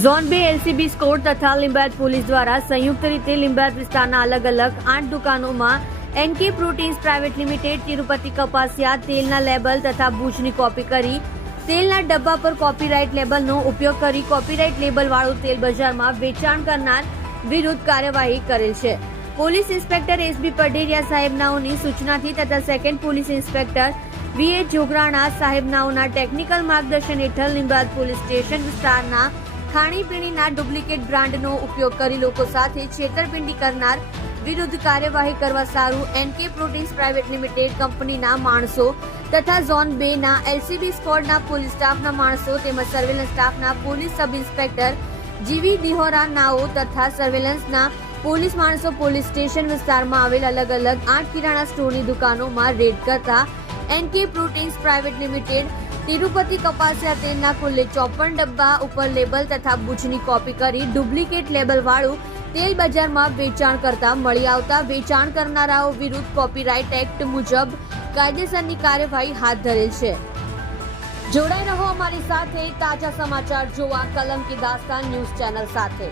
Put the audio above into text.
Zone બે LCB score તથા Limbayat police દ્વારા સંયુક્ત રીતે લિંબાયત વિસ્તારના અલગ અલગ આઠ દુકાનોમાં NK proteins private limited, Tirupati કપાસિયા, તેલના લેબલ તથા ભુજની કોપી કરી, તેલના ડબ્બા પર કોપીરાઇટ લેબલનો ઉપયોગ કરી કોપીરાઇટ લેબલવાળું તેલ બજારમાં વેચાણ કરનાર વિરુદ્ધ કાર્યવાહી કરેલ છે. Police inspector S B Padheriya સાહેબનાઓની સૂચનાથી તથા second police inspector V Jograna સાહેબનાઓના technical માર્ગદર્શન હેઠળ લીંબાદ પોલીસ સ્ટેશન વિસ્તારના ખાણીપીણીના ડુપ્લિકેટ બ્રાન્ડનો ઉપયોગ કરી લોકો સાથે છેતરપિંડી કરનાર વિરુદ્ધ કાર્યવાહી કરવા સારું એનકે પ્રોટીન્સ પ્રાઇવેટ લિમિટેડ કંપનીના માણસો તથા ઝોન બે ના એલસીબી સ્કોડના પોલીસ સ્ટાફના માણસો તેમજ સર્વેલન્સ સ્ટાફના પોલીસ સબ ઇન્સ્પેક્ટર જીવી દિહોરા નાઓ તથા સર્વેલન્સના પોલીસ માણસો પોલીસ સ્ટેશન વિસ્તારમાં આવેલ અલગ અલગ આઠ કિરાણા સ્ટોરની દુકાનોમાં રેડ કરતા NK proteins private limited Tirupati કપાસિયા તેલના કુલ્લે ચોપન ડબ્બા ઉપર લેબલ તથા બુચની કોપી કરી ડુપ્લિકેટ લેબલ વાળું તેલ બજારમાં વેચાણ કરતા મળી આવતા વેચાણ કરનારાઓ વિરુદ્ધ કોપીરાઇટ એક્ટ મુજબ કાયદેસરની કાર્યવાહી હાથ ધરેલ છે. જોડાઈ રહો અમારી સાથે તાજા સમાચાર જોવા કલમ કી દાસ્તાન ન્યૂઝ ચેનલ સાથે.